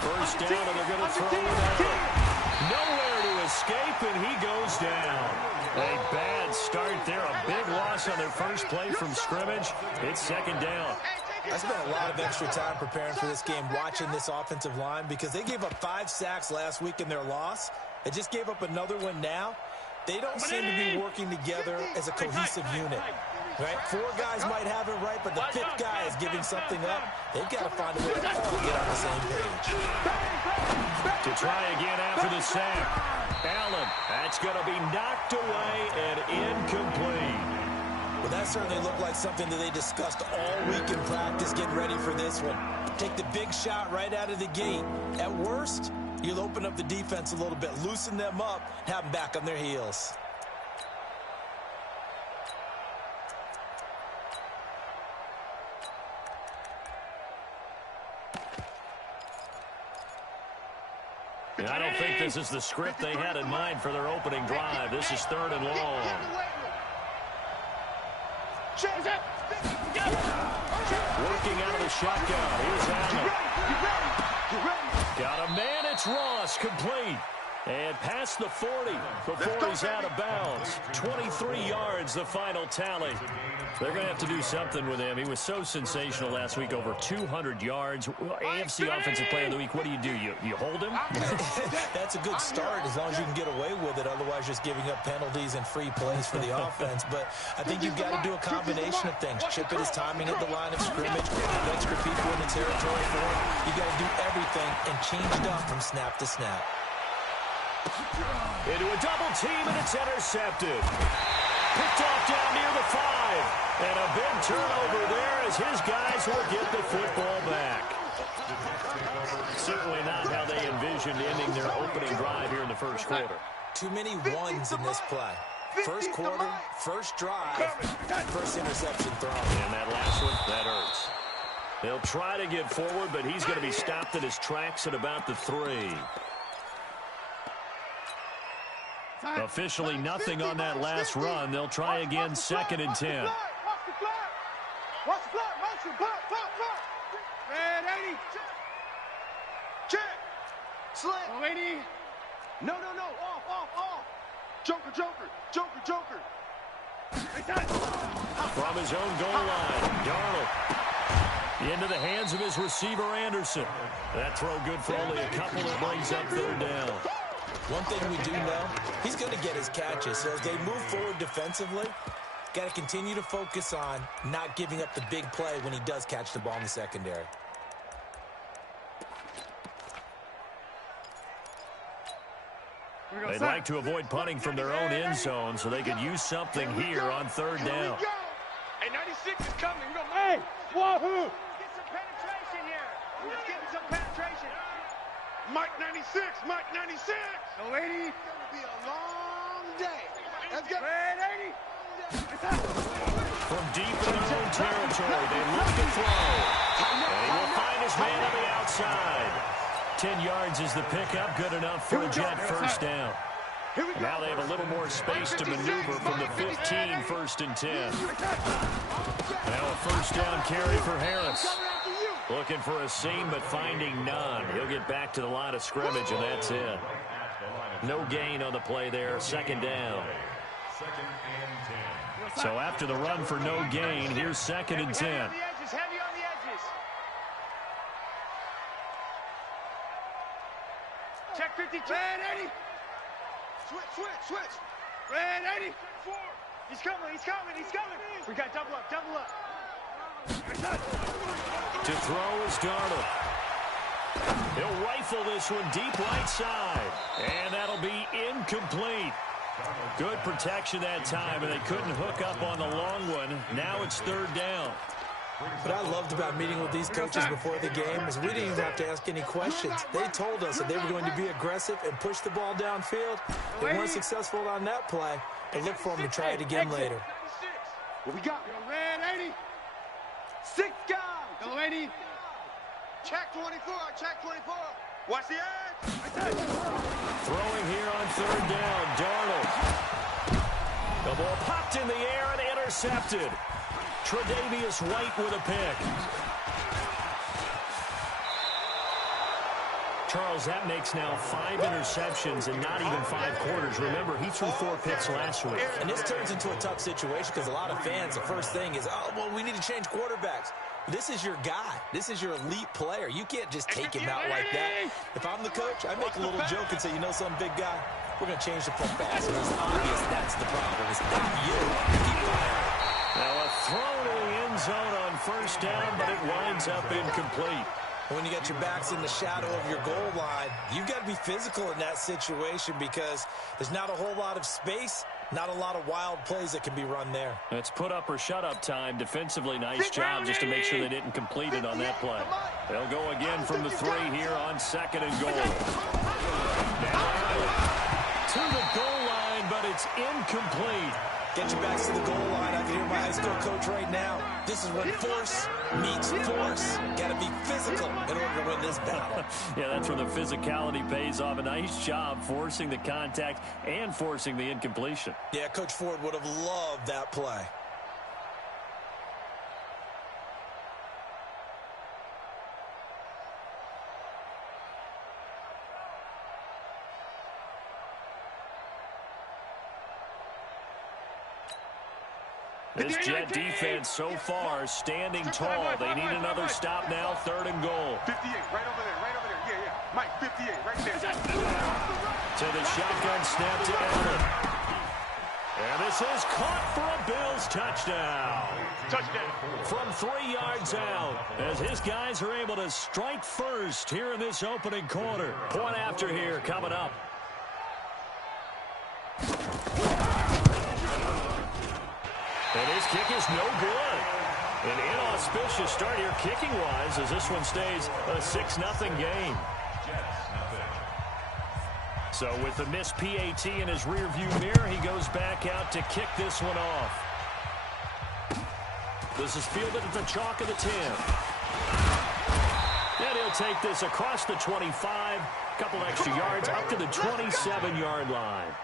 First down, and they're going to throw it out. Nowhere to escape, and he goes down. A bad start there. A big loss on their first play from scrimmage. It's second down. I spent a lot of extra time preparing for this game, watching this offensive line, because they gave up 5 sacks last week in their loss. They just gave up another one now. They don't seem to be working together as a cohesive unit. Right? 4 guys might have it right, but the 5th guy is giving something up. They've got to find a way to all get on the same page. To try again after the sack. Allen, that's going to be knocked away and incomplete. Well, that certainly looked like something that they discussed all week in practice, getting ready for this one. Take the big shot right out of the gate. At worst, you'll open up the defense a little bit, loosen them up, and have them back on their heels. And I don't think this is the script they had in mind for their opening drive. This is 3rd and long. Working out of the shotgun. Here's Allen. Got a man. It's Ross. Complete. And past the 40 before he's out of bounds. 23 yards, the final tally. They're going to have to do something with him. He was so sensational last week, over 200 yards. AFC Offensive Player of the Week, what do? You hold him? That's a good start as long as you can get away with it. Otherwise, just giving up penalties and free plays for the offense. But I think you've got to do a combination of things. Chip at his timing at the line of scrimmage, have extra people in the territory for him. You've got to do everything and change it up from snap to snap. Into a double team, and it's intercepted. Picked off down near the 5. And a big turnover there as his guys will get the football back. Certainly not how they envisioned ending their opening drive here in the first quarter. Too many ones in this play. First quarter, first drive, first interception thrown. And that last one, that hurts. They'll try to get forward, but he's going to be stopped in his tracks at about the 3. Officially nothing on that last run. They'll try again, 2nd and 10. Watch the clock. Red 80. Check. Slit. 80. No. Off. Joker. From his own goal line, Darnold into the hands of his receiver, Anderson. That throw good for only a couple. That brings up 3rd down. One thing we do know, he's going to get his catches. So as they move forward defensively, got to continue to focus on not giving up the big play when he does catch the ball in the secondary. They'd like to avoid punting from their own end zone so they could use something here on 3rd down. Hey, 96 is coming. Hey, wahoo! Get some penetration here. Let's get some penetration. Mike 96. No 80. It's gonna be a long day. Let's get Red 80. From deep in their own territory, they look to throw. And he will find his man on the outside. 10 yards is the pickup, good enough for a Jet first down. Now they have a little more space to maneuver from the 15, 1st and 10. Now a first down carry for Harris. Looking for a seam, but finding none. He'll get back to the line of scrimmage, and that's it. No gain on the play there, 2nd down. So after the run for no gain, here's 2nd and 10. Heavy on the edges. Check 52. Red 80. Switch. Red 80. He's coming. We got double up. To throw is Darnold. He'll rifle this one deep right side. And that'll be incomplete. Good protection that time, and they couldn't hook up on the long one. Now it's 3rd down. What I loved about meeting with these coaches before the game is we didn't even have to ask any questions. They told us that they were going to be aggressive and push the ball downfield. They weren't successful on that play, but look for them to try it again later. What we got? Red 80. 6 guys. Go 80. Check 24. Watch the edge. Throwing here on 3rd down, Darnold. The ball popped in the air and intercepted. Tre'Davious White with a pick. Charles, that makes now 5 interceptions and not even 5 quarters. Remember, he threw 4 picks last week. And this turns into a tough situation because a lot of fans, the first thing is, oh, well, we need to change quarterbacks. This is your guy. This is your elite player. You can't just take him out like that. If I'm the coach, I make a little joke and say, you know something, big guy? We're going to change the football. So it's obvious that's the problem. It's not you. Keep firing. Now a throw to the end zone on first down, but it winds up incomplete. When you got your backs in the shadow of your goal line, you've got to be physical in that situation because there's not a whole lot of space, not a lot of wild plays that can be run there. It's put up or shut up time. Defensively, nice job just to make sure they didn't complete it on that play. They'll go again from the 3 here on 2nd and goal. Now to the goal line, but it's incomplete. Get your backs to the goal line. I can hear my high school coach right now. This is when force meets force. Got to be physical in order to win this battle. Yeah, that's where the physicality pays off. A nice job forcing the contact and forcing the incompletion. Yeah, Coach Ford would have loved that play. This Jet defense so far standing tall. They need another stop now, 3rd and goal. 58, right over there. Yeah. Mike, 58, right there. To the shotgun snap to Allen. And this is caught for a Bills touchdown. From 3 yards out, as his guys are able to strike first here in this opening quarter. Point after here coming up. And his kick is no good. An inauspicious start here kicking-wise as this one stays a 6-0 game. So with the missed PAT in his rearview mirror, he goes back out to kick this one off. This is fielded at the chalk of the 10. And he'll take this across the 25, couple extra yards up to the 27-yard line.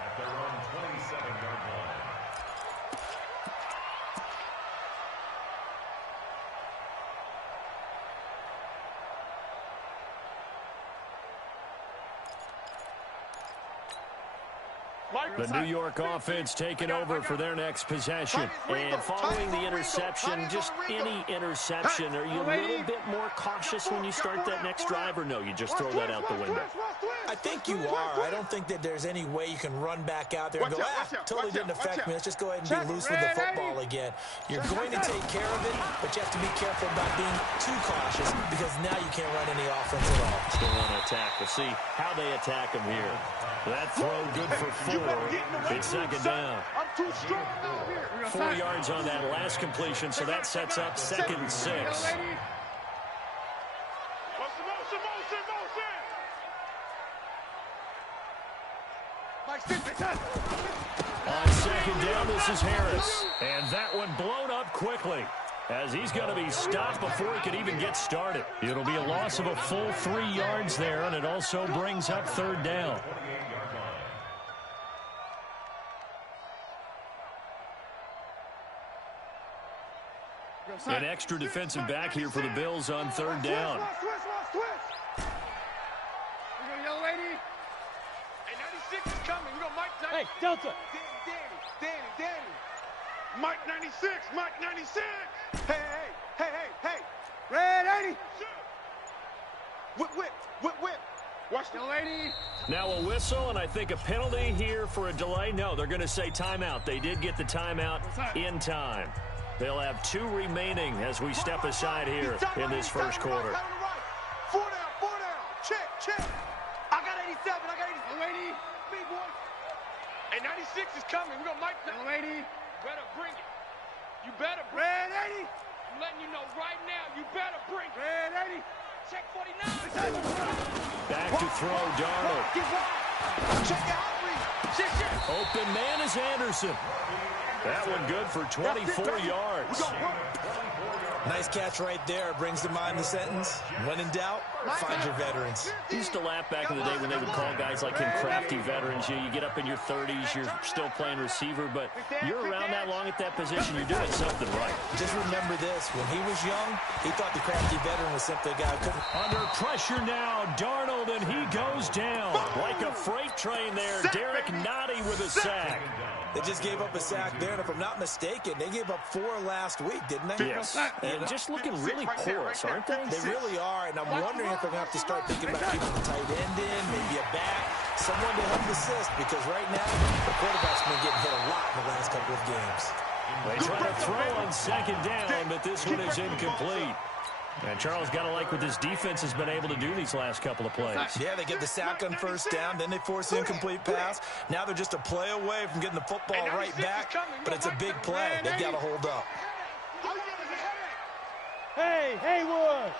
The New York offense taking over for their next possession. And following the interception, just any interception, are you a little bit more cautious when you start that next drive, or no, you just throw that out the window? I think you are. I don't think that there's any way you can run back out there and go, totally didn't affect me. Let's just go ahead and be loose with the football again. You're going to take care of it, but you have to be careful about being too cautious because now you can't run any offense at all. Still want to attack. We'll see how they attack him here. That throw good for 4. It's 2nd down. 4 yards on that last completion, so that sets up 2nd and 6. On 2nd down, this is Harris. And that one blown up quickly, as he's going to be stopped before he could even get started. It'll be a loss of a full 3 yards there, and it also brings up 3rd down. An extra defensive back here for the Bills on 3rd down. Hey, Delta. Danny. Mike 96. Hey. Red 80. Whip. Watch the lady. Now a whistle, and I think a penalty here for a delay. No, they're going to say timeout. They did get the timeout in time. They'll have 2 remaining as we step aside here in this first quarter. 4 down. Check. I got 87. Lady, big boy. Hey, 96 is coming. We're going to Mike. Lady, better bring it. You better bring it. Red 80. I'm letting you know right now, you better bring it. Red 80. Check 49. Back to throw, Darnold. Check out. Open man is Anderson. That one good for 24 yards. Nice catch right there. Brings to mind the sentence, when in doubt, find your veterans. He used to laugh back in the day when they would call guys like him crafty veterans. You get up in your 30s, you're still playing receiver, but you're around that long at that position, you're doing something right. Just remember this, when he was young, he thought the crafty veteran was simply a guy who couldn't. Under pressure now, Darnold, and he goes down. Like a freight train there, Derek Nottie with a sack. They just gave up a sack there, and if I'm not mistaken, they gave up 4 last week, didn't they? Yes, and just looking really porous, aren't they? They really are, and I'm wondering if they're going to have to start thinking about keeping the tight end in, maybe a back, someone to help assist, because right now, the quarterback's been getting hit a lot in the last couple of games. They try to throw on second down, but this one is incomplete. And Charles got to like what this defense has been able to do these last couple of plays. Yeah, they get the sack on first down, then they force the incomplete pass. Now they're just a play away from getting the football right back, but it's a big play. They've got to hold up. Hey, Haywood!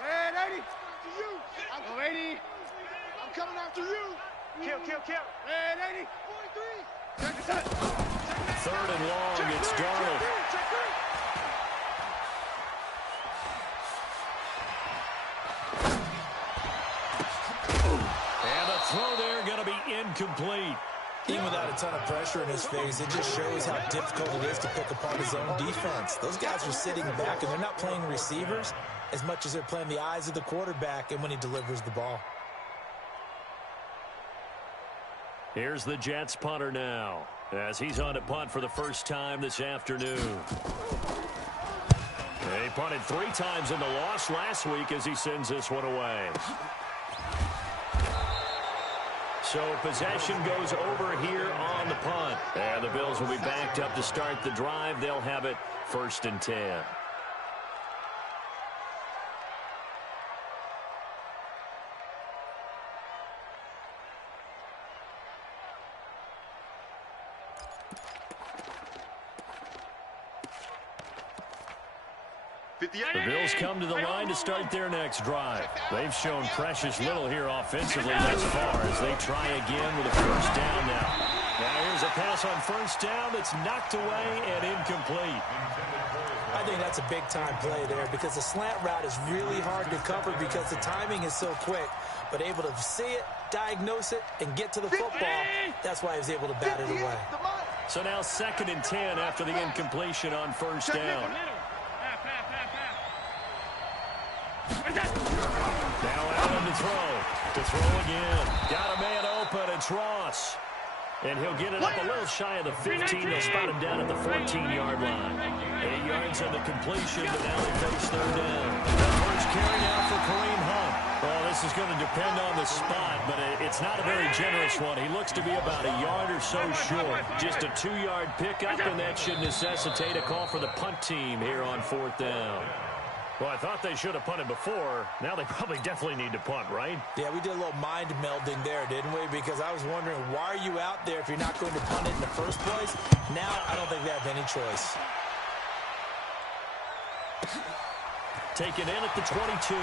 Red 80! I'm 80. I'm coming after you. Kill. Red 80. 43. Third and long, it's Darnold. Throw there going to be incomplete. Even without a ton of pressure in his face, it just shows how difficult it is to pick apart his own defense. Those guys are sitting back, and they're not playing receivers as much as they're playing the eyes of the quarterback and when he delivers the ball. Here's the Jets punter now, as he's on to punt for the first time this afternoon. He punted 3 times in the loss last week as he sends this one away. So possession goes over here on the punt. And the Bills will be backed up to start the drive. They'll have it 1st and 10. The Bills come to the line to start their next drive. They've shown precious little here offensively thus far as they try again with a first down now. Now here's a pass on first down that's knocked away and incomplete. I think that's a big-time play there because the slant route is really hard to cover because the timing is so quick. But able to see it, diagnose it, and get to the football, that's why he was able to bat it away. So now 2nd and 10 after the incompletion on first down. Now Allen to throw again. Got a man open, it's Ross. And he'll get it up a little shy of the 15. They'll spot him down at the 14-yard line. 8 yards on the completion, but now they face 3rd down. The first carry now for Kareem Hunt. Well, this is going to depend on the spot, but it's not a very generous one. He looks to be about a yard or so short. Just a 2-yard pickup, and that should necessitate a call for the punt team here on 4th down. Well, I thought they should have punted before. Now they probably definitely need to punt, right? Yeah, we did a little mind melding there, didn't we? Because I was wondering, why are you out there if you're not going to punt it in the first place? Now, I don't think they have any choice. Taken in at the 22.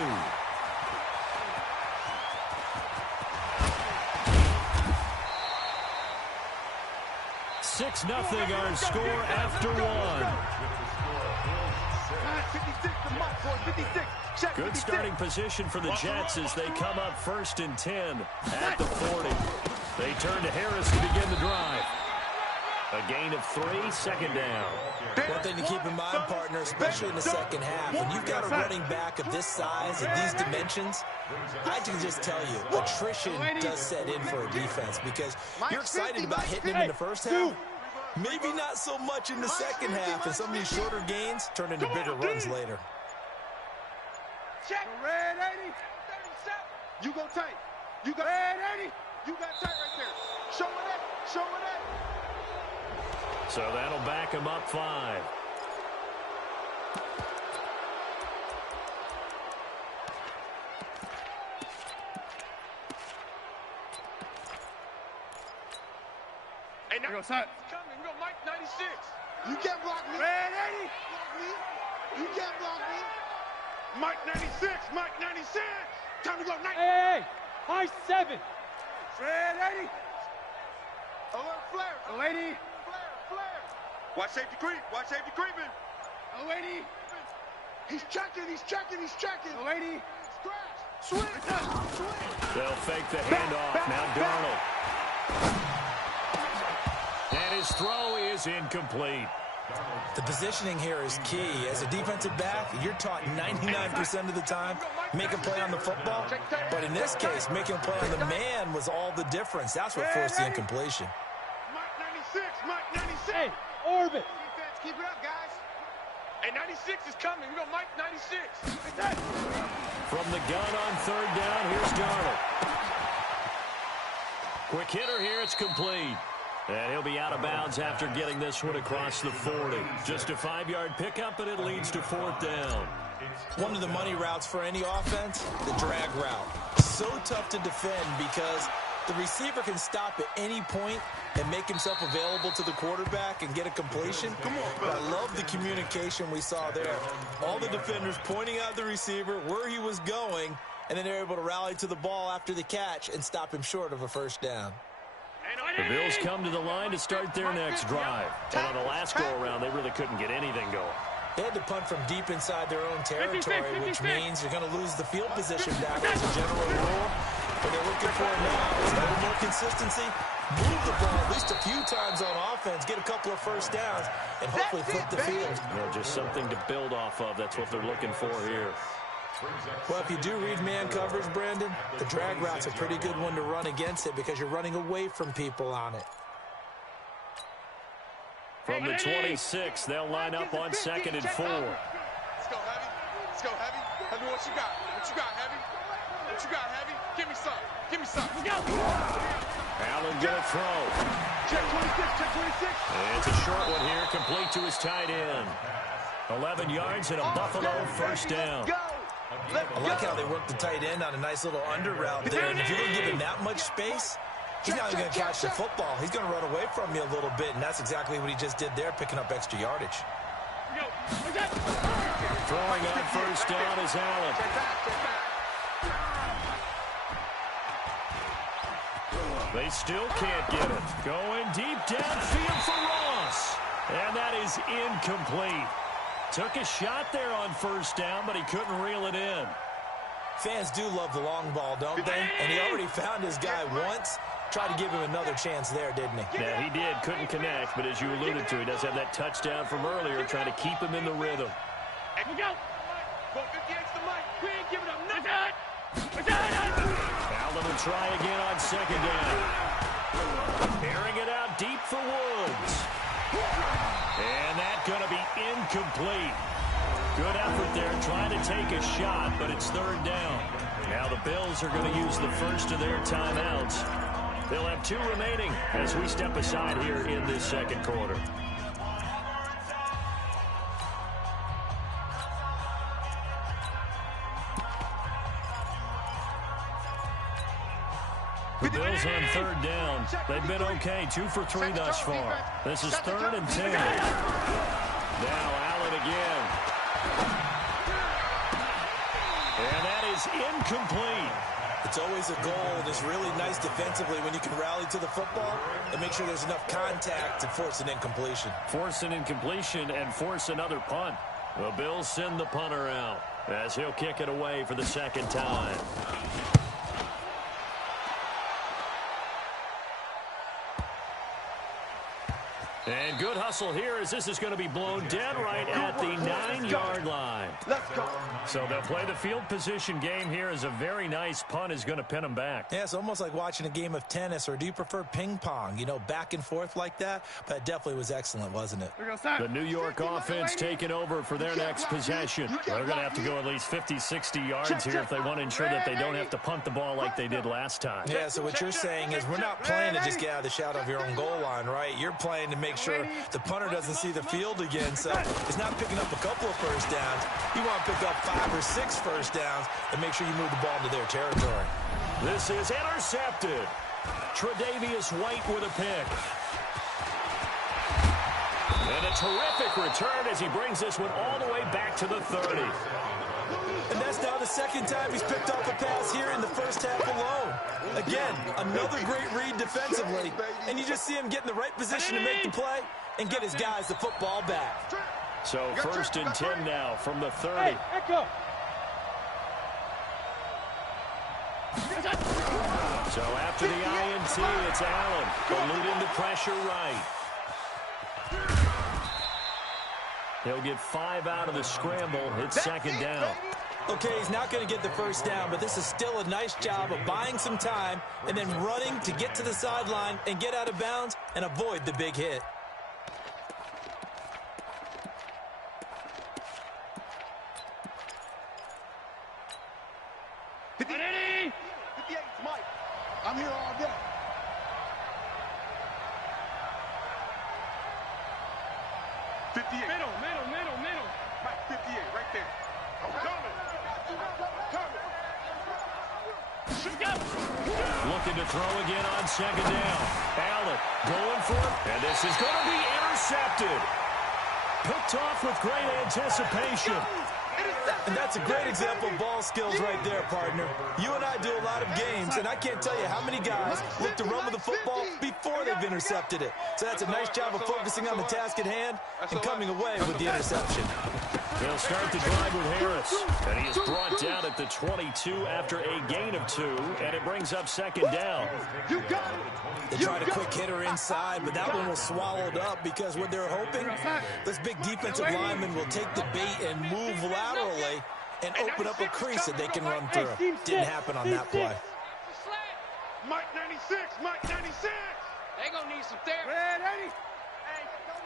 Six nothing our score after one. Good starting position for the Jets as they come up 1st and 10 at the 40. They turn to Harris to begin the drive. A gain of 3, 2nd down. One thing to keep in mind, partner, especially in the second half, when you've got a running back of this size and these dimensions, I can just tell you, attrition does set in for a defense because you're excited about hitting him in the first half. Maybe not so much in the second half, and some of these shorter gains turn into bigger runs later. Check. Red 80. You go tight. You got red 80. You got tight right there. Show it that. Show it that. So that'll back him up 5. Hey, now. Coming. We go Mike 96. You can't block me. Red 80. Block me. You can't block me. Mike 96. Mike 96. Time to go. Hey. High 7. Red 80. Alert flare. 80. Flare. Watch safety creep. Watch safety creeping. 80. He's checking. The lady. Swing. They'll fake the handoff. Now Darnold. And his throw is incomplete. The positioning here is key. As a defensive back, you're taught 99% of the time, make a play on the football. But in this case, making a play on the man was all the difference. That's what forced the incompletion. Mike 96. Hey, orbit. Defense, keep it up, guys. Hey, 96 is coming. We got Mike 96. From the gun on third down, here's Darnold. Quick hitter here, it's complete. And he'll be out of bounds after getting this one across the 40. Just a 5-yard pickup, and it leads to fourth down. One of the money routes for any offense, the drag route. So tough to defend because the receiver can stop at any point and make himself available to the quarterback and get a completion. But I love the communication we saw there. All the defenders pointing out the receiver, where he was going, and then they're able to rally to the ball after the catch and stop him short of a first down. The Bills come to the line to start their next drive. And on the last go-around, they really couldn't get anything going. They had to punt from deep inside their own territory, which means you're going to lose the field position battle as a general rule. What they're looking for now is a little more consistency, move the ball at least a few times on offense, get a couple of first downs, and hopefully flip the field. Just something to build off of. That's what they're looking for here. Well, if you do read man coverage, Brandon, the drag route's a pretty good one to run against it because you're running away from people on it. From the 26, they'll line up on 2nd and 4. Let's go, Heavy. Let's go, Heavy. Heavy, what you got? What you got, Heavy? What you got, Heavy? Give me some. Give me some. Allen gonna throw. Check 26, check 26. It's a short one here, complete to his tight end. 11 yards and a Buffalo first down. I like how they work the tight end on a nice little under route there. And if you're going to give him that much space, he's not even going to catch the football. He's going to run away from you a little bit, and that's exactly what he just did there, picking up extra yardage. Throwing on first down is Allen. They still can't get it. Going deep downfield for Ross. And that is incomplete. Took a shot there on first down, but he couldn't reel it in. Fans do love the long ball, don't they? And he already found his guy once. Tried to give him another chance there, didn't he? Yeah, he did. Couldn't connect, but as you alluded to, he does have that touchdown from earlier, trying to keep him in the rhythm. Here we go. 58's the mic. We ain't giving up nothing. Allen will try again on second down. Airing it out deep for Woods. And that's going to be incomplete. Good effort there trying to take a shot, but it's third down. Now the Bills are going to use the first of their timeouts. They'll have 2 remaining as we step aside here in this second quarter. The Bills on third down. They've been okay, 2 for 3 thus far. This is 3rd and 10. Now Allen again. And that is incomplete. It's always a goal, and it's really nice defensively when you can rally to the football and make sure there's enough contact to force an incompletion. Force an incompletion and force another punt. The Bills send the punter out as he'll kick it away for the second time. And good hustle here as this is going to be blown dead right at the 9-yard line. Let's go. So they'll play the field position game here as a very nice punt is going to pin them back. Yeah, it's almost like watching a game of tennis, or do you prefer ping pong? You know, back and forth like that? But it definitely was excellent, wasn't it? The New York offense taking over for their next possession. They're going to have to go at least 50, 60 yards here if they want to ensure that they don't have to punt the ball like they did last time. Yeah, so what you're saying is we're not playing to just get out of the shadow of your own goal line, right? You're playing to make sure the punter doesn't see the field again, so he's not picking up a couple of first downs. You want to pick up 5 or 6 first downs and make sure you move the ball into their territory. This is intercepted. Tre'Davious White with a pick. And a terrific return as he brings this one all the way back to the 30. And that's now the second time he's picked up a pass here in the first half alone. Again, another great read defensively, and you just see him get in the right position to make the play and get his guys the football back. So 1st and 10 now from the 30. Hey, Echo. So after the INT, it's Allen. Eluding the pressure right. He'll get 5 out of the scramble. It's 2nd down. Okay, he's not going to get the first down, but this is still a nice job of buying some time and then running to get to the sideline and get out of bounds and avoid the big hit. I'm here all day. Middle. Mike, 58, right there. I'm coming. Looking to throw again on 2nd down. Allen going for it, and this is going to be intercepted. Picked off with great anticipation. And that's a great example of ball skills right there, partner. You and I do a lot of games, and I can't tell you how many guys look to run with the football before they've intercepted it. So that's a nice job of focusing on the task at hand and coming away with the interception. They'll start the drive with Harris, and he is brought down at the 22 after a gain of 2, and it brings up 2nd down. You got it. They tried a quick hitter inside, but that one was swallowed up because what they're hoping, this big defensive lineman will take the bait and move laterally and open up a crease that they can run through. Didn't happen on that play. Mike 96, Mike 96. They gonna need some therapy. Ready?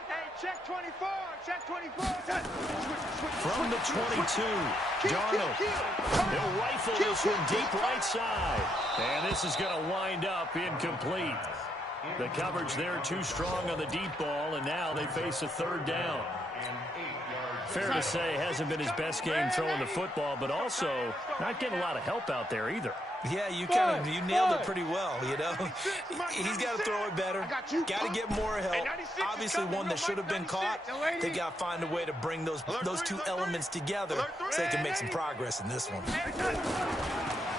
Hey, check 24, check 24. From the 22, Darnold. He'll rifle this one deep right side. And this is going to wind up incomplete. The coverage there too strong on the deep ball, and now they face a 3rd down. Fair to say, hasn't been his best game throwing the football, but also not getting a lot of help out there either. Yeah, you nailed it pretty well, you know. He's got to throw it better. Got to get more help. Obviously, one that should have been caught. They got to find a way to bring those two elements together so they can make some progress in this one.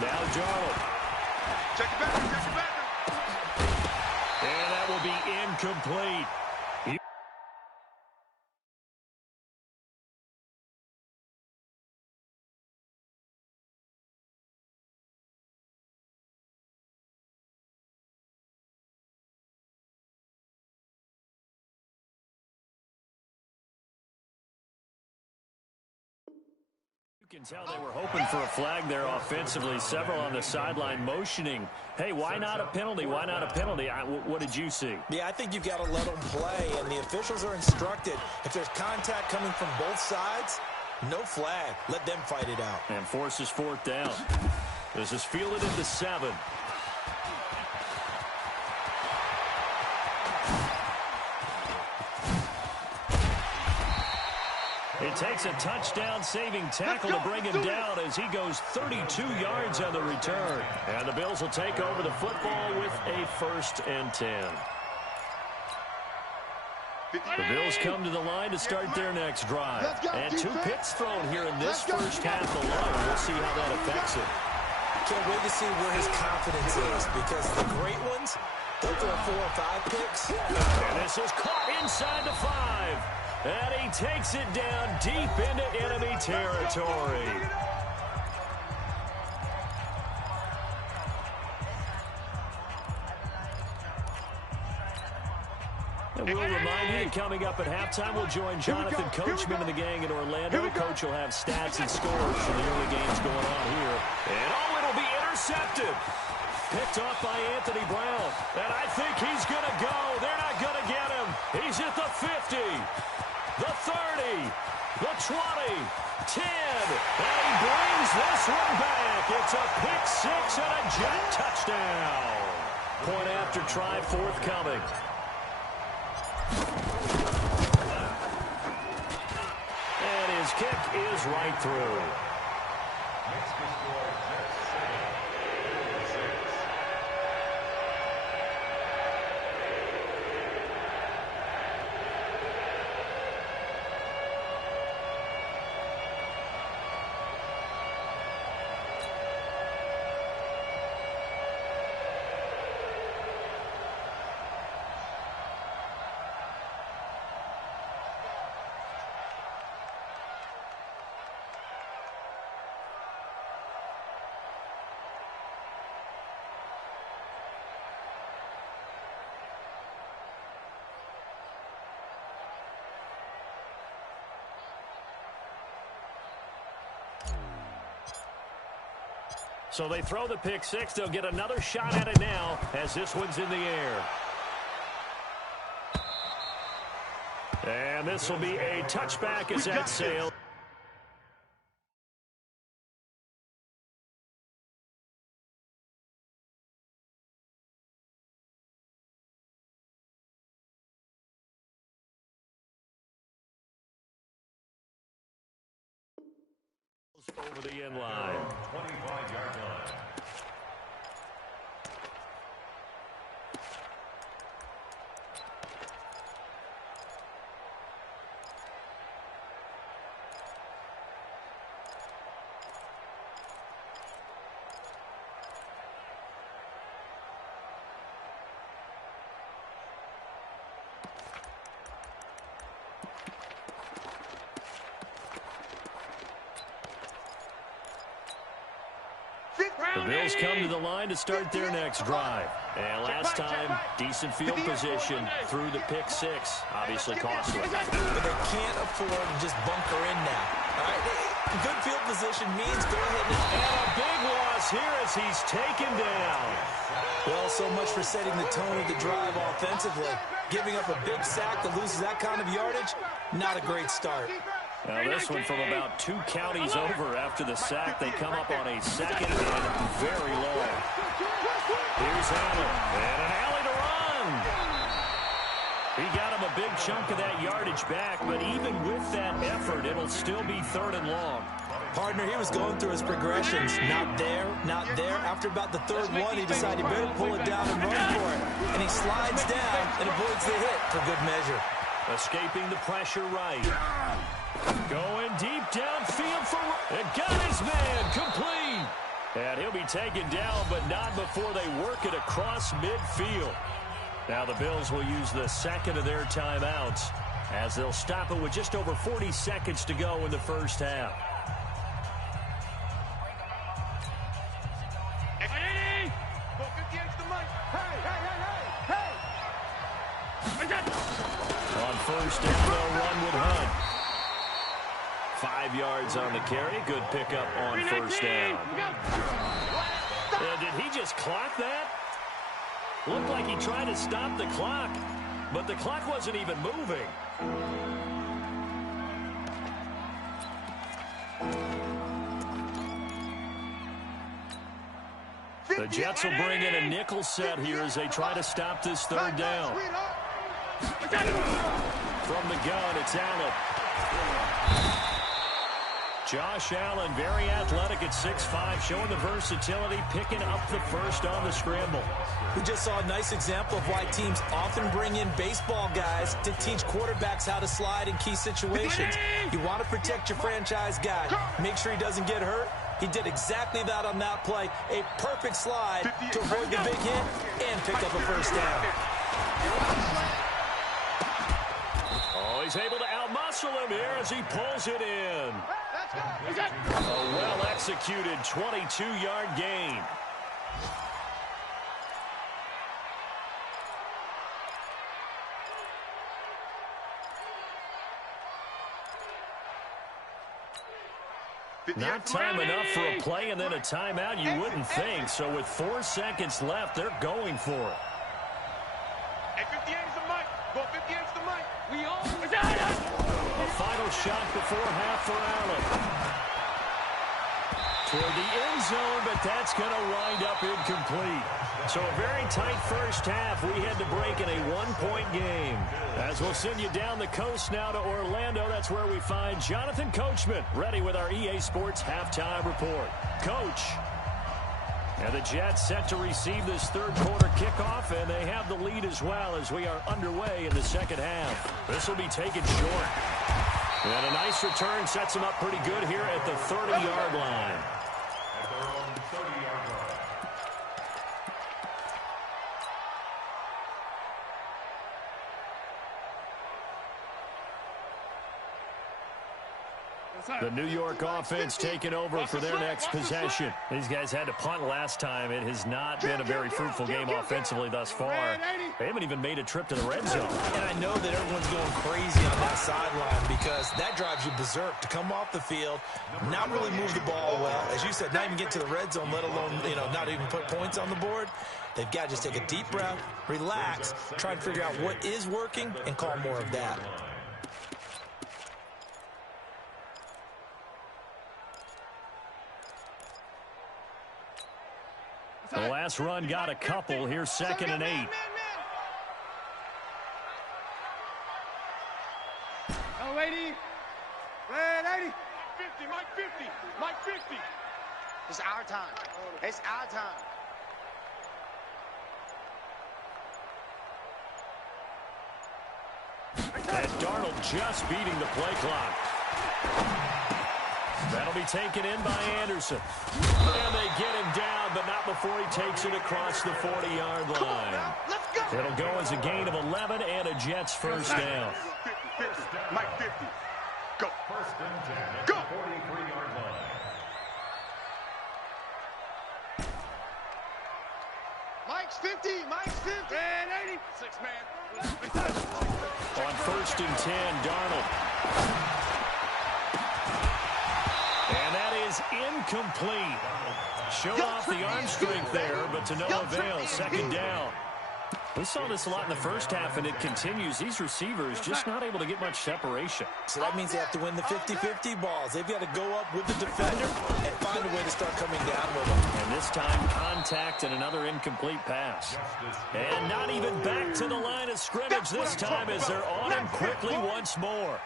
Now Darnold. Check it back. And that will be incomplete. You can tell they were hoping for a flag there offensively. Several on the sideline motioning. Hey, why not a penalty? Why not a penalty? What did you see? Yeah, I think you've got to let them play, and the officials are instructed. If there's contact coming from both sides, no flag. Let them fight it out. And forces 4th down. This is fielded at the 7. It takes a touchdown-saving tackle to bring him down as he goes 32 yards on the return. And the Bills will take over the football with a 1st and 10. The Bills come to the line to start their next drive. And 2 picks thrown here in this first half alone. We'll see how that affects it. Can't wait to see where his confidence is, because the great ones, they'll throw 4 or 5 picks. And this is caught inside the 5. And he takes it down deep into enemy territory. And we'll remind you, coming up at halftime, we'll join Jonathan Coachman and the gang in Orlando. Coach will have stats and scores from the early games going on here. And it'll be intercepted. Picked off by Anthony Brown. And I think he's going to go. They're not going to get him. He's at the 50. The 30, the 20, 10, and he brings this one back. It's a pick 6 and a Jet touchdown. Point after try forthcoming. And his kick is right through. So they throw the pick six. They'll get another shot at it now as this one's in the air. And this will be a touchback as that sails. Over the end line. 25-yard line. The Bills come to the line to start their next drive. And last time, decent field position through the pick six. Obviously costly. But they can't afford to just bunker in now. All right, good field position means go ahead and a big loss here as he's taken down. Well, so much for setting the tone of the drive offensively. Giving up a big sack that loses that kind of yardage, not a great start. Now this one from about 2 counties over after the sack. They come up on a second and very long. Here's Allen, and an alley to run. He got him a big chunk of that yardage back, but even with that effort, it'll still be 3rd and long. Partner, he was going through his progressions. Not there, not there. After about the 3rd one, he decided he better pull it down and run for it. And he slides down and avoids the hit for good measure. Escaping the pressure right. Going deep downfield for... It got his man complete. And he'll be taken down, but not before they work it across midfield. Now the Bills will use the second of their timeouts as they'll stop it with just over 40 seconds to go in the first half. On first down, they'll run with Hunt. 5 yards on the carry. Good pickup on first down. Did he just clock that? Looked like he tried to stop the clock, but the clock wasn't even moving. The Jets will bring in a nickel set here as they try to stop this 3rd down. From the gun, it's Allen. Josh Allen, very athletic at 6'5", showing the versatility, picking up the first on the scramble. We just saw a nice example of why teams often bring in baseball guys to teach quarterbacks how to slide in key situations. You want to protect your franchise guy. Make sure he doesn't get hurt. He did exactly that on that play. A perfect slide to avoid the big hit and pick up a first down. Oh, he's able to outmuscle him here as he pulls it in. A well-executed 22-yard gain. Not time enough for a play and then a timeout, you wouldn't think. So with 4 seconds left, they're going for it. Hey, 58 is the mic. Go 58 is the mic. We all A final shot before half for Allen. Toward the end zone, but that's going to wind up incomplete. So a very tight first half. We had to break in a 1-point game. As we'll send you down the coast now to Orlando, that's where we find Jonathan Coachman, ready with our EA Sports halftime report. Coach. And the Jets set to receive this 3rd quarter kickoff, and they have the lead as well as we are underway in the 2nd half. This will be taken short. And a nice return sets them up pretty good here at the 30-yard line. At their own 30-yard line. The New York offense taking over for their next possession. These guys had to punt last time. It has not been a very fruitful game offensively thus far. They haven't even made a trip to the red zone. And I know that everyone's going crazy on that sideline because that drives you berserk to come off the field, not really move the ball well. As you said, not even get to the red zone, let alone, not even put points on the board. They've got to just take a deep breath, relax, try and figure out what is working, and call more of that. The last run got a couple. Here's 2nd and 8. Oh, lady. Red 80. 50, Mike 50. Mike 50. It's our time. It's our time. And Darnold just beating the play clock. That'll be taken in by Anderson. And they get him down, but not before he takes it across the 40-yard line. It'll go as a gain of 11 and a Jets first down. 50. Mike 50. Go. First and 10 at Go. the 43-yard line. Mike's 50. Mike's 50. Red 80. 6 man. On 1st and 10, Darnold. And that is incomplete. Showed off the arm strength there, but to no avail. 2nd down. We saw this a lot in the first half, and it continues. These receivers just not able to get much separation. So that means they have to win the 50-50 balls. They've got to go up with the defender and find a way to start coming down with them. And this time, contact and another incomplete pass. And not even back to the line of scrimmage this time as they're on him quickly once more.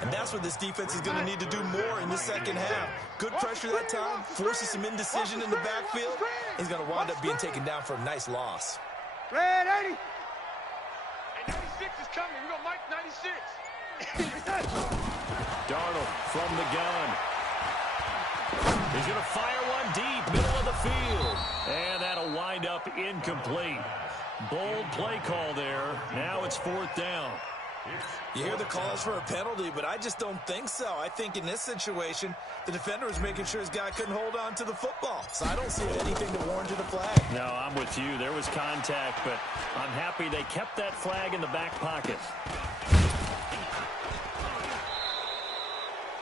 And that's what this defense is going to need to do more in the second half. Good pressure that time, forces some indecision in the backfield. He's going to wind up being taken down for a nice loss. Red 80. And 96 is coming. We got Mike 96. Darnold from the gun. He's going to fire one deep, middle of the field. And that'll wind up incomplete. Bold play call there. Now it's 4th down. You hear the calls for a penalty, but I just don't think so. I think in this situation, the defender was making sure his guy couldn't hold on to the football. So I don't see anything to warrant a flag. No, I'm with you. There was contact, but I'm happy they kept that flag in the back pocket.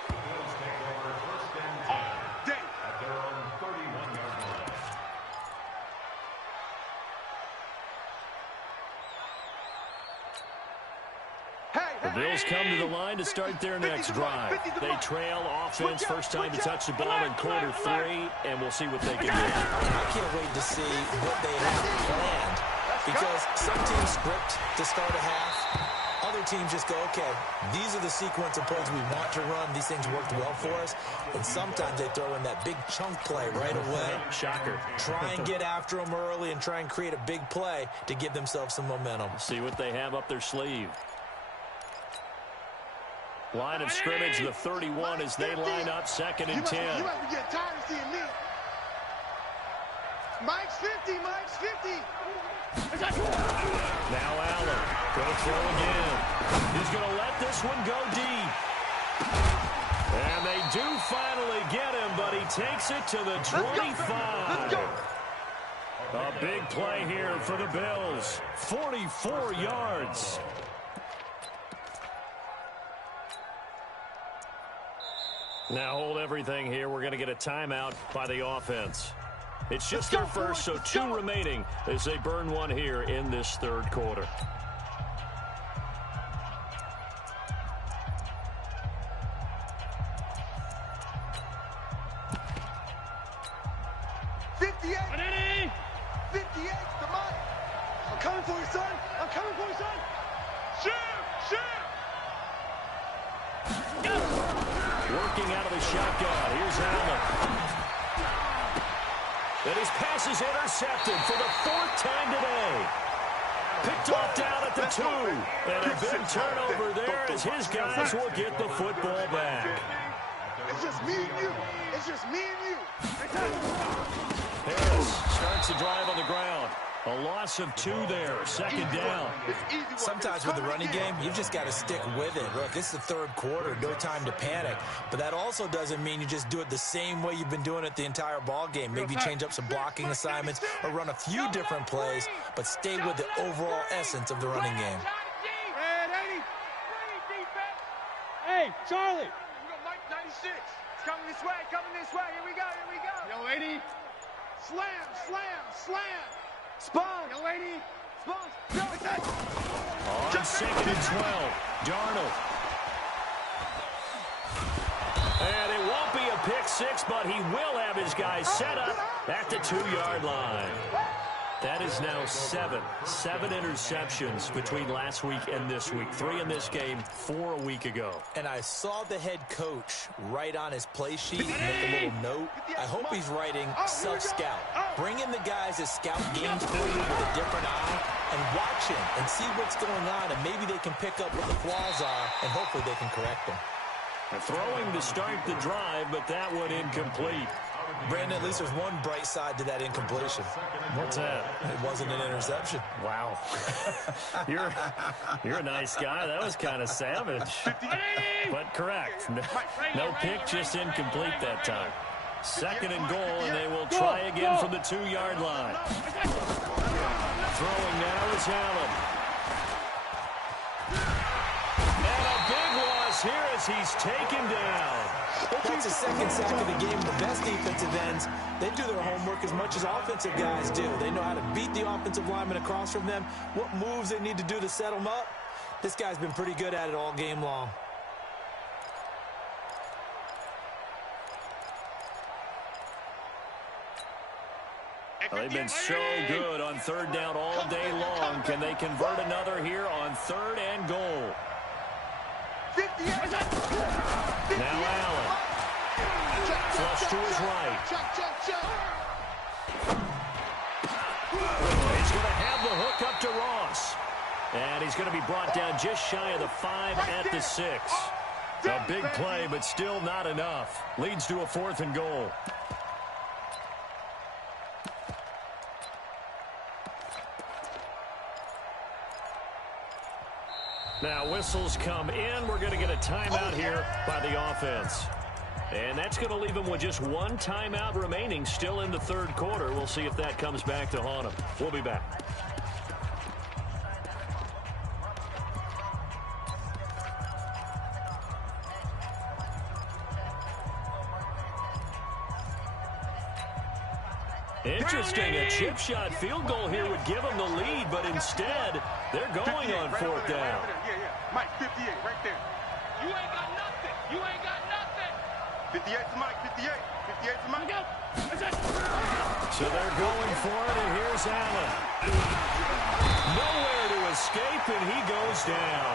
Bills take over 1st and 10 at their own 31-yard line. The Bills come to the line to start their next drive. They trail offense, first time to touch the ball in quarter 3, and we'll see what they can do. I can't wait to see what they have planned because some teams script to start a half. Other teams just go, okay, these are the sequence of plays we want to run. These things worked well for us. And sometimes they throw in that big chunk play right away. Shocker. Try and get after them early and try and create a big play to give themselves some momentum. See what they have up their sleeve. Line of scrimmage, the 31 as they line up 2nd and 10. You might be getting tired of seeing me. Mike's 50. Mike's 50. Now Allen, going to throw again. He's going to let this one go deep. And they do finally get him, but he takes it to the 25. A big play here for the Bills. 44 yards. Now hold everything here. We're going to get a timeout by the offense. It's just their first, so 2 remaining as they burn one here in this 3rd quarter. I'm coming for you, son. I'm coming for you, son. Shoot! Working out of the shotgun. Here's Allen. And his pass is intercepted for the 4th time today. Picked off down at the 2. And a big turnover there as his guys will get the football back. It's just me and you. It's just me and you. Harris starts the drive on the ground. A loss of 2 there, second down. Sometimes with the running game, you've just got to stick with it. Look, it's the third quarter, no time to panic. But that also doesn't mean you just do it the same way you've been doing it the entire ball game. Maybe change up some blocking assignments or run a few different plays, but stay with the overall essence of the running game. Hey, Charlie. We got Mike 96. It's coming this way, coming this way. Here we go, here we go. Yo, lady. Slam, slam, slam. Spawn. Yo, lady. Spawn. Yo, it's that. On second and 12, Darnold. And it won't be a pick six, but he will have his guys set up at the 2-yard line. That is now 7 interceptions between last week and this week. 3 in this game, 4 a week ago. And I saw the head coach write on his play sheet, make a little note. I hope he's writing self-scout. Bring in the guys that scout games for you with a different eye and watch him and see what's going on, and maybe they can pick up what the flaws are, and hopefully they can correct them. Throwing to start the drive, but that one incomplete. Brandon, at least there's one bright side to that incompletion. What's that? It wasn't an interception. Wow. You're a nice guy. That was kind of savage. But correct. No pick, just incomplete that time. Second and goal, and they will try again from the 2-yard line. Throwing now is Allen. And a big loss here as he's taken down. That's the second sack of the game. The best defensive ends, they do their homework as much as offensive guys do. They know how to beat the offensive lineman across from them, what moves they need to do to set them up. This guy's been pretty good at it all game long. Well, they've been so good on third down all day long. Can they convert another here on third and goal? Now Allen. Flush to his right. He's going to have the hook up to Ross. And he's going to be brought down just shy of the 5 at the 6. A big play, but still not enough. Leads to a 4th and goal. Now whistles come in. We're going to get a timeout here by the offense. And that's going to leave them with just 1 timeout remaining still in the third quarter. We'll see if that comes back to haunt them. We'll be back. Interesting. A chip shot field goal here would give them the lead, but instead they're going on 4th down. Yeah. Mike, 58, right there. You ain't got nothing. You ain't got nothing. 58 to Mike, 58. 58 to Mike. So they're going for it, and here's Allen. Nowhere to escape, and he goes down.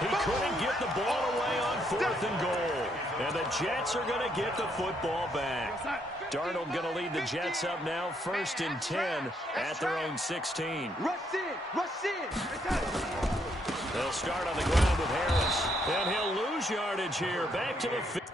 He couldn't get the ball away on 4th and goal. And the Jets are going to get the football back. Darnold going to lead the Jets up now, 1st and 10 at their own 16. Rush in. They'll start on the ground with Harris. And he'll lose yardage here. Back to the field.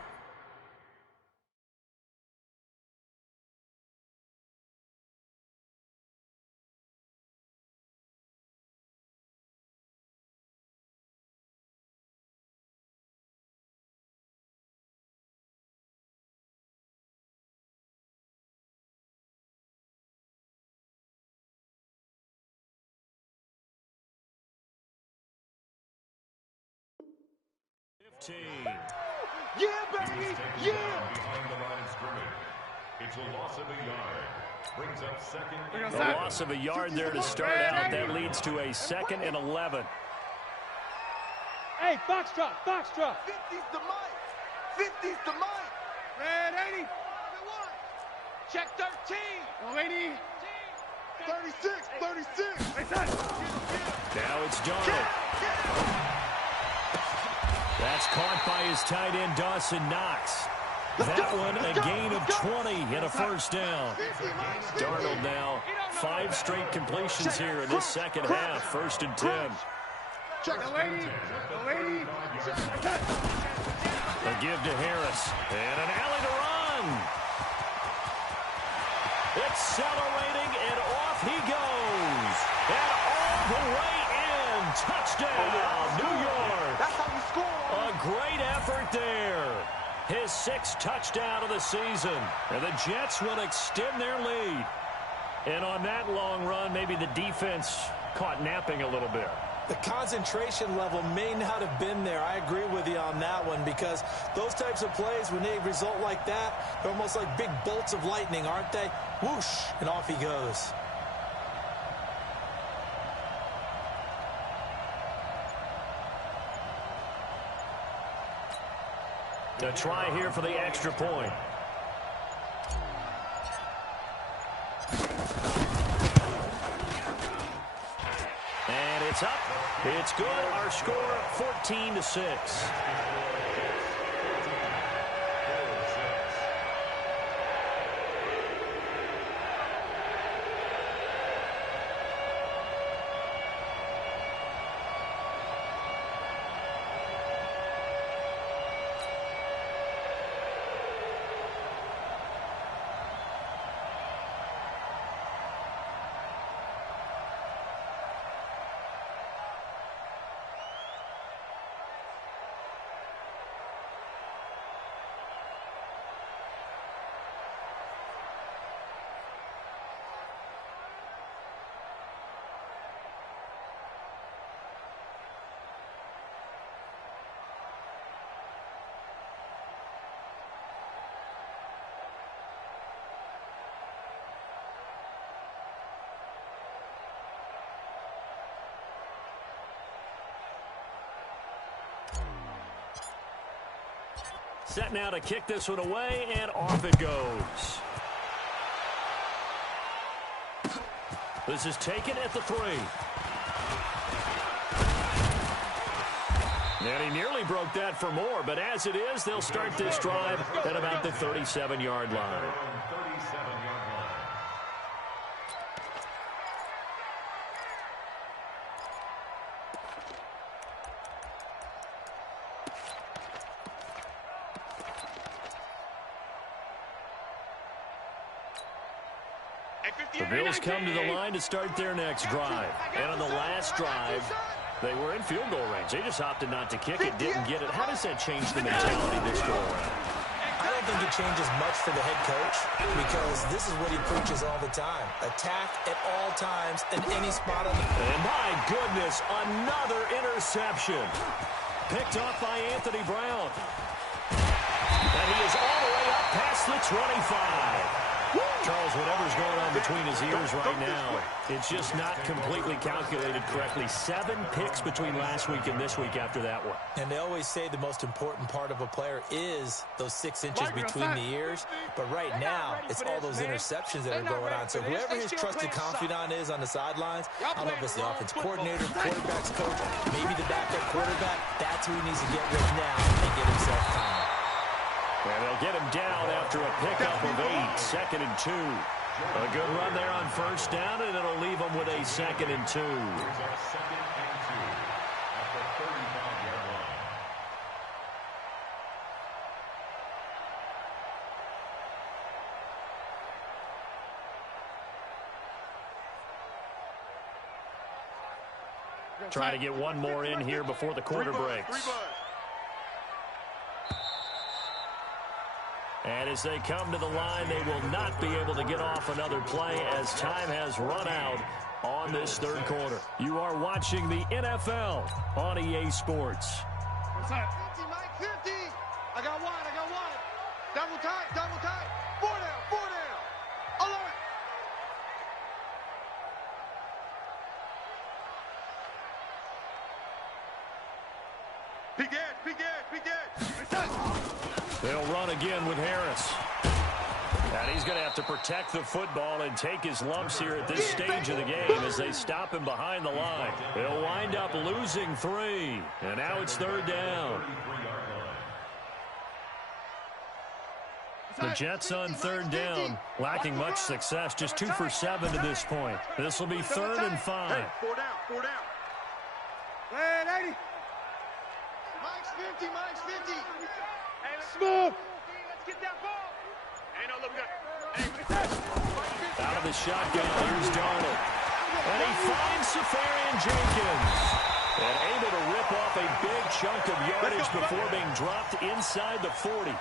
Yeah, baby! Yeah! Behind the line of scrimmage. It's a loss of a yard. Brings up second. The loss of a yard there to start out. That leads to a 2nd and 11. Hey, Foxtrot. 50's the Mike. 50's the Mike. Red 80. Check 13. Lady. 36. Now it's Darnold. That's caught by his tight end, Dawson Knox. That one, a gain of 20 and a 1st down. Darnold now 5 straight completions here in this second half, 1st and 10. The lady. A give to Harris. And an alley to run. Accelerating, and off he goes. yeah, New York. That's how you score. A great effort there. His 6th touchdown of the season. And the Jets will extend their lead. And on that long run, maybe the defense caught napping a little bit. The concentration level may not have been there. I agree with you on that one, because those types of plays, when they result like that, they're almost like big bolts of lightning, aren't they? Whoosh, and off he goes. A try here for the extra point. And it's up. It's good. Our score, 14-6. Set now to kick this one away, and off it goes. This is taken at the 3. And he nearly broke that for more, but as it is, they'll start this drive at about the 37-yard line. The Bills come to the line to start their next drive. And on the last drive, they were in field goal range. They just opted not to kick it, didn't get it. How does that change the mentality this go around? I don't think it changes much for the head coach, because this is what he preaches all the time. Attack at all times in any spot on the field. And my goodness, another interception. Picked off by Anthony Brown. And he is all the way up past the 25. Charles, whatever's going on between his ears right now, it's just not completely calculated correctly. 7 picks between last week and this week after that one. And they always say the most important part of a player is those 6 inches between the ears. But right now, it's all those interceptions that are going on. So whoever his trusted confidant is on the sidelines, I don't know if it's the offense coordinator, quarterback's coach, maybe the backup quarterback, that's who he needs to get with now and get himself calm. And they'll get him down after a pickup of 8, 2nd and 2. A good run there on first down, and it'll leave them with a 2nd and 2. Try to get one more in here before the quarter breaks. And as they come to the line, they will not be able to get off another play as time has run out on this third quarter. You are watching the NFL on EA Sports. 50, Mike, 50. I got one. Double tight. 4 down. Alert. Peek edge. They'll run again with Harris. And he's going to have to protect the football and take his lumps here at this stage of the game as they stop him behind the line. They'll wind up losing 3. And now it's 3rd down. The Jets on 3rd down, lacking much success, just 2 for 7 to this point. This will be 3rd and 5. Hey, 4 down. Hey, 80. Mike's 50. Hey, smooth. Let's get that ball. Hey, no, look, hey, out of the shotgun, here's Darnold. And he finds Safarian Jenkins. And able to rip off a big chunk of yardage before being dropped inside the 40.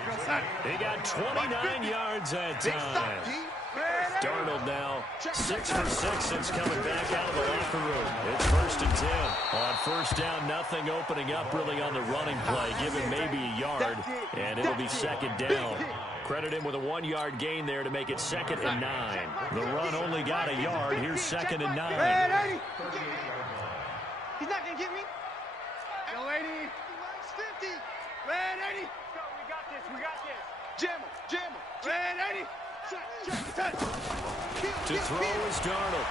He got 29 yards that time. Darnold now 6 for 6 since coming back out of the locker room. It's 1st and 10. On first down, nothing opening up really on the running play. Give him maybe a yard, and it'll be 2nd down. Credit him with a 1-yard gain there to make it 2nd and 9. The run only got a yard. Here's 2nd and 9. He's not going to get me. Yo, lady. 50. Red 80. We got this. We got this. Jam him. Jam him. Red 80. To throw is Darnold.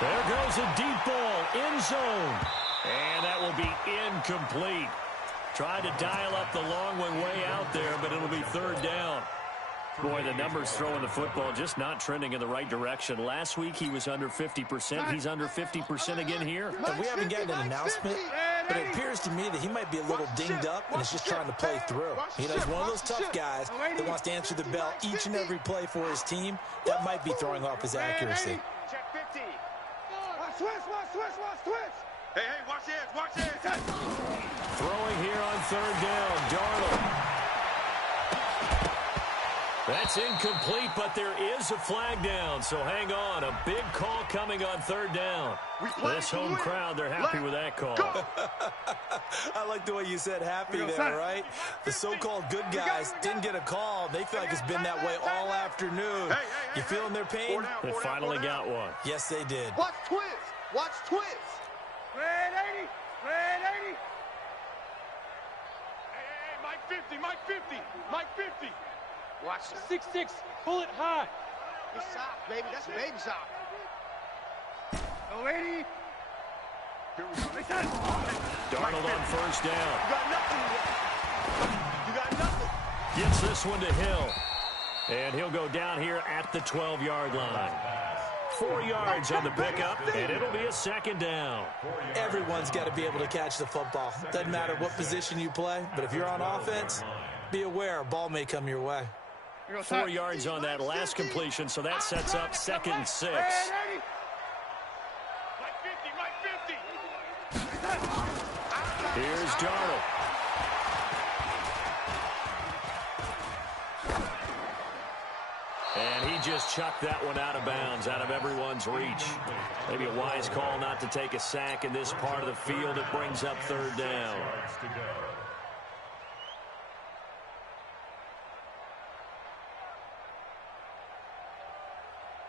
There goes a deep ball. End zone. And that will be incomplete. Tried to dial up the long one way out there, but it'll be 3rd down. Boy, the numbers throwing the football just not trending in the right direction. Last week he was under 50%. He's under 50% again here. And we haven't gotten an announcement, but it appears to me that he might be a little dinged up and is just trying to play through. You know, he's one of those tough guys that wants to answer the bell each and every play for his team. That might be throwing off his accuracy. Check 50. Watch twist. Hey, watch this. Throwing here on 3rd down. Darnold. That's incomplete, but there is a flag down, so hang on. A big call coming on 3rd down. This home crowd, they're happy with that call. I like the way you said happy there, right? The so-called good guys didn't get a call. They feel like it's been that way all afternoon. You feeling their pain? They finally got one. Yes, they did. Watch twist. Red 80. Hey, Mike 50. Watch this. 6-6. Pull it high. It's soft, baby. That's baby soft. Yo, lady. Here we go. Darnold on 1st down. You got nothing. Gets this one to Hill. And he'll go down here at the 12-yard line. 4 yards on the pickup, and it'll be a 2nd down. Everyone's got to be able to catch the football. Doesn't matter what position you play, but if you're on offense, be aware a ball may come your way. 4 yards on that last completion, so that sets up 2nd and 6. Here's Darnold. And he just chucked that one out of bounds, out of everyone's reach. Maybe a wise call not to take a sack in this part of the field. It brings up 3rd down.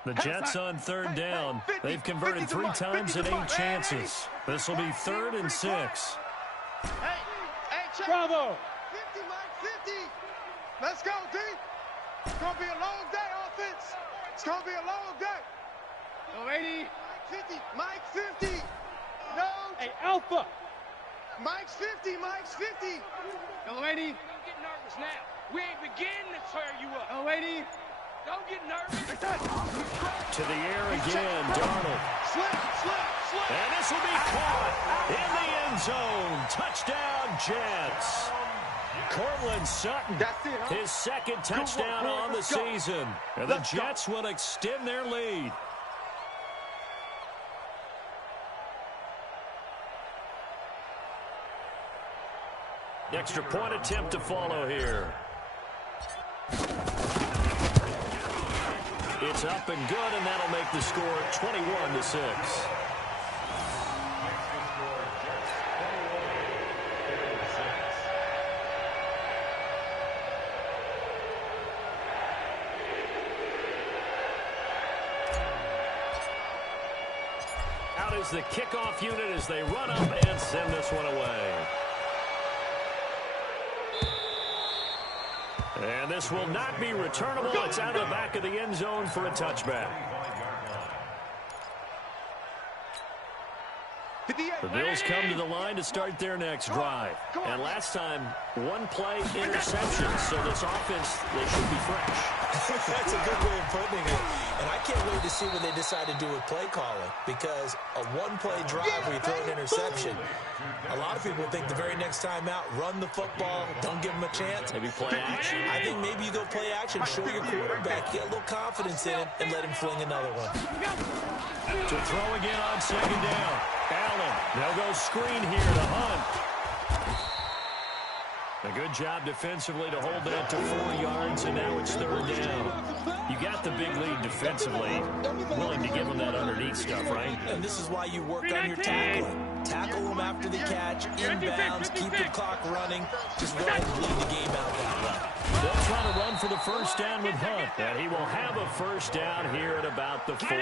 The Jets on 3rd down. They've converted 3 times and 8 chances. This will be 3rd and 6. Bravo. 50, Mike, 50. Let's go, D. It's going to be a long day, offense. It's going to be a long day. Yo, 80. Mike 50. No. Hey, Alpha. Mike's 50. Yo, 80. Don't get nervous now. We ain't beginning to tear you up. Yo, 80. Don't get nervous. To the air again, Darnold. Slip. And this will be caught in the end zone. Touchdown, Jets. Cortland Sutton, his 2nd touchdown on the season. And the Jets will extend their lead. Extra point attempt to follow here. It's up and good, and that'll make the score 21-6. Out is the kickoff unit as they run up and send this one away. And this will not be returnable. It's out of the back of the end zone for a touchback. The Bills come to the line to start their next drive. And last time, 1 play interception. So this offense, they should be fresh. That's a good way of putting it. And I can't wait to see what they decide to do with play calling, because a 1-play drive where you throw an interception, a lot of people think the very next time out, run the football, don't give them a chance. Maybe play action. I think maybe you go play action, show your quarterback, get a little confidence in him, and let him fling another one. To throw again on 2nd down. Allen. They'll go screen here to Hunt. A good job defensively to hold that to 4 yards, and now it's 3rd down. You got the big lead defensively. Willing to give them that underneath stuff, right? And this is why you work on your tackling. Tackle them after the catch, inbounds, keep the clock running. Just go ahead and bleed the game out that way. They'll try to run for the first down with Hunt, and he will have a first down here at about the 40.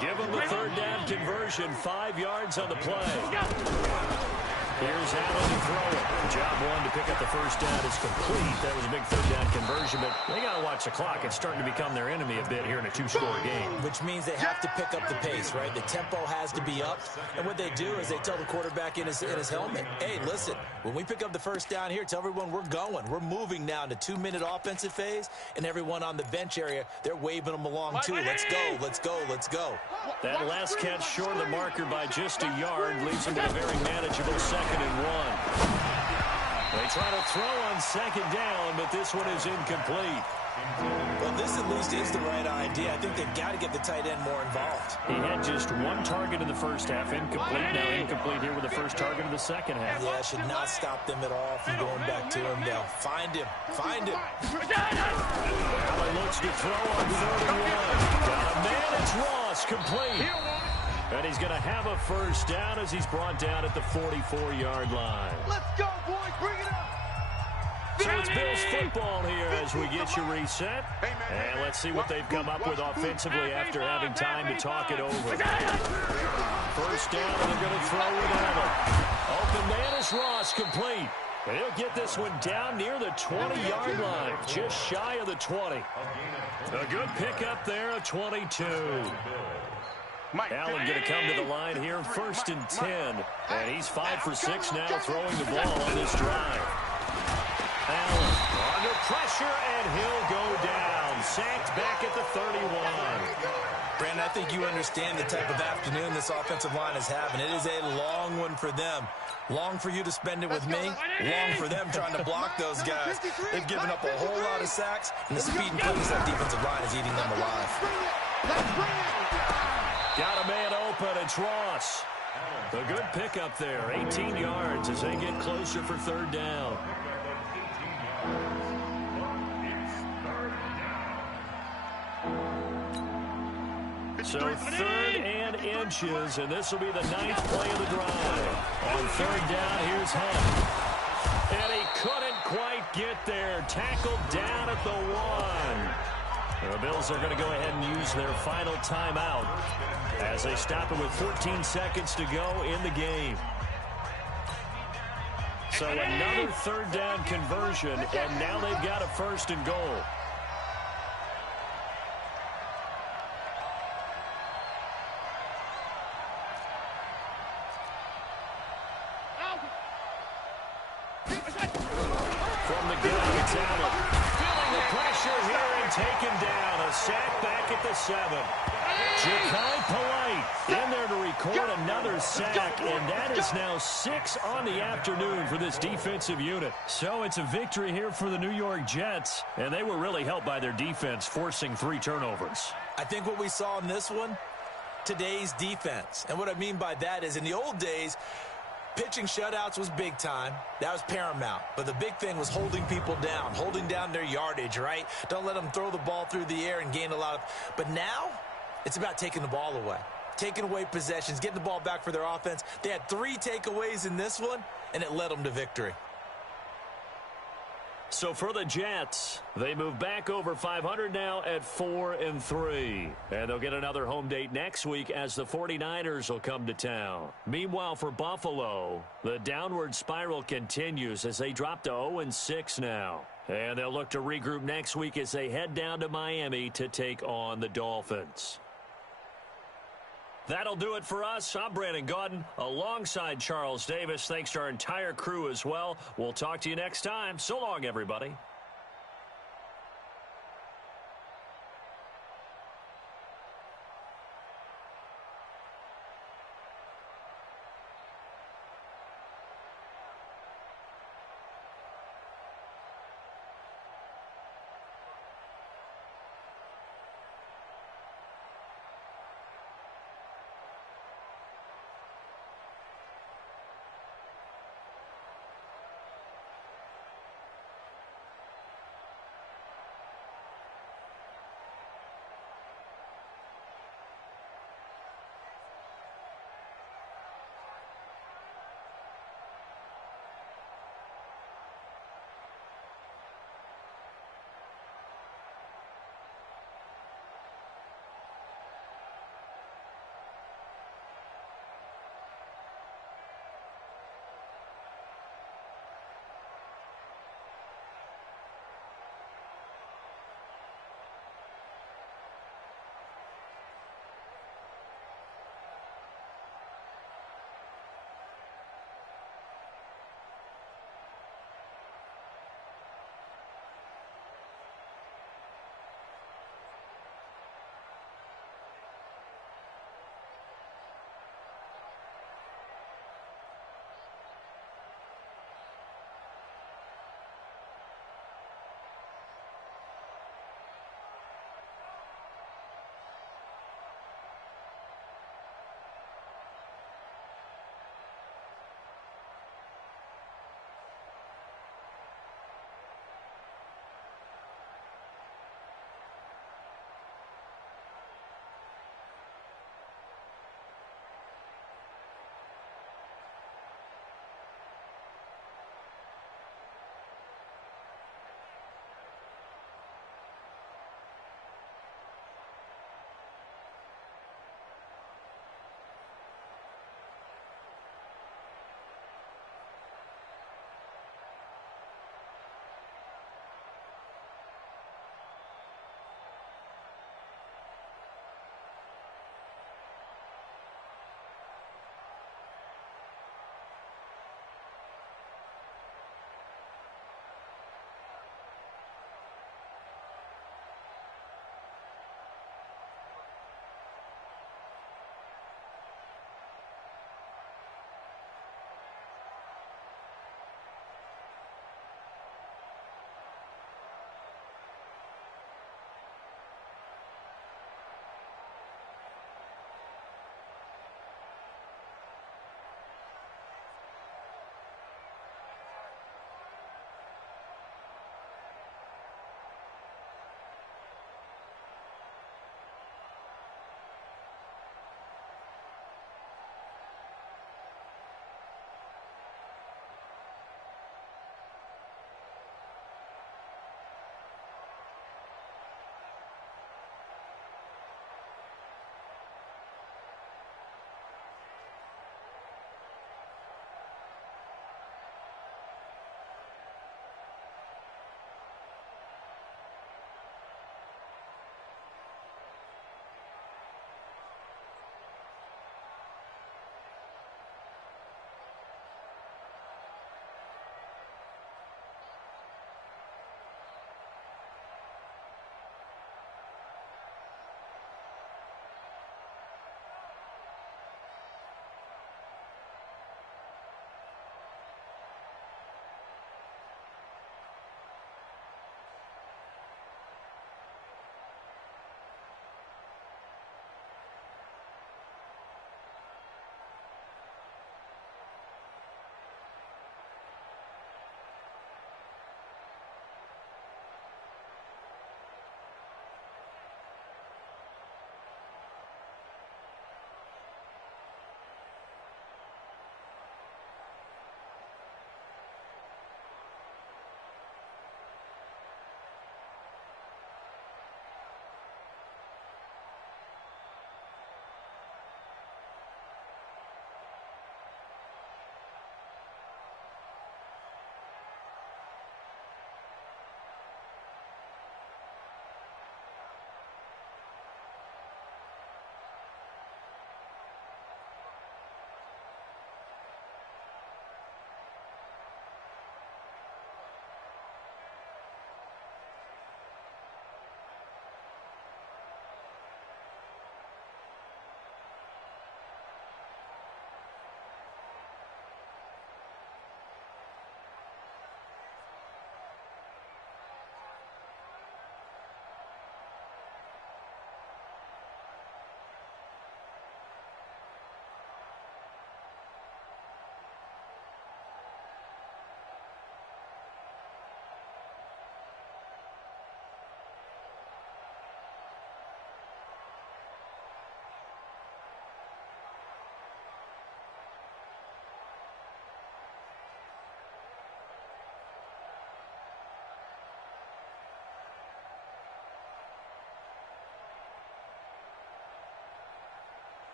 Give him the 3rd down conversion, 5 yards on the play. Here's Allen to throw it. Job 1 to pick up the first down is complete. That was a big 3rd down conversion, but they got to watch the clock. It's starting to become their enemy a bit here in a 2-score game. Which means they have to pick up the pace, right? The tempo has to be up. And what they do is they tell the quarterback in his helmet, hey, listen, when we pick up the first down here, tell everyone we're going. We're moving now into 2-minute offensive phase, and everyone on the bench area, they're waving them along too. Let's go, let's go, let's go. That last catch short of the marker by just a yard leaves them with a very manageable 2nd and 1. They try to throw on 2nd down, but this one is incomplete. Well, this at least is the right idea. I think they've got to get the tight end more involved. He had just 1 target in the first half, incomplete. Now incomplete here with the first target of the second half. Yeah, should not stop them at all from going back to him. They'll find him. Find him. Allen looks to throw on 3rd and 1. Got a man, it's Ross, complete. And he's going to have a first down as he's brought down at the 44-yard line. Let's go, boys. Bring it up. So it's Bills football here as we get you reset. And let's see what they've come up with offensively after having time to talk it over. First down, and they're going to throw it Allen. Open man is Ross, complete. And he'll get this one down near the 20-yard line, just shy of the 20. A good pickup there, a 22. Allen going to come to the line here, 1st and 10. And he's 5 for 6 now throwing the ball on this drive. Allen under pressure, and he'll go down. Sacked back at the 31. Brandon, I think you understand the type of afternoon this offensive line is having. It is a long one for them. Long for you to spend it with me. Long for them trying to block those guys. They've given up a whole lot of sacks, and the speed and quickness of that defensive line is eating them alive. Got a man open. It's Ross. A good pickup there. 18 yards as they get closer for 3rd down. So 3rd and inches, and this will be the 9th play of the drive. On 3rd down, here's Hunt. And he couldn't quite get there. Tackled down at the 1. The Bills are going to go ahead and use their final timeout as they stop it with 14 seconds to go in the game. So another 3rd down conversion, and now they've got a 1st and goal. From the gun, it's Allen. Feeling the pressure here and taken down. A sack back at the 7. Ja'Kai Polite in there to record another sack, and that is now 6 on the afternoon for this defensive unit. So it's a victory here for the New York Jets, and they were really helped by their defense, forcing 3 turnovers. I think what we saw in this one, today's defense. And what I mean by that is in the old days, pitching shutouts was big time. That was paramount. But the big thing was holding people down, holding down their yardage, right? Don't let them throw the ball through the air and gain a lot of... But now, it's about taking the ball away. Taking away possessions, getting the ball back for their offense. They had 3 takeaways in this one, and it led them to victory. So for the Jets, they move back over 500 now at 4-3. And they'll get another home date next week as the 49ers will come to town. Meanwhile, for Buffalo, the downward spiral continues as they drop to 0-6 now. And they'll look to regroup next week as they head down to Miami to take on the Dolphins. That'll do it for us. I'm Brandon Gaudin alongside Charles Davis. Thanks to our entire crew as well. We'll talk to you next time. So long, everybody.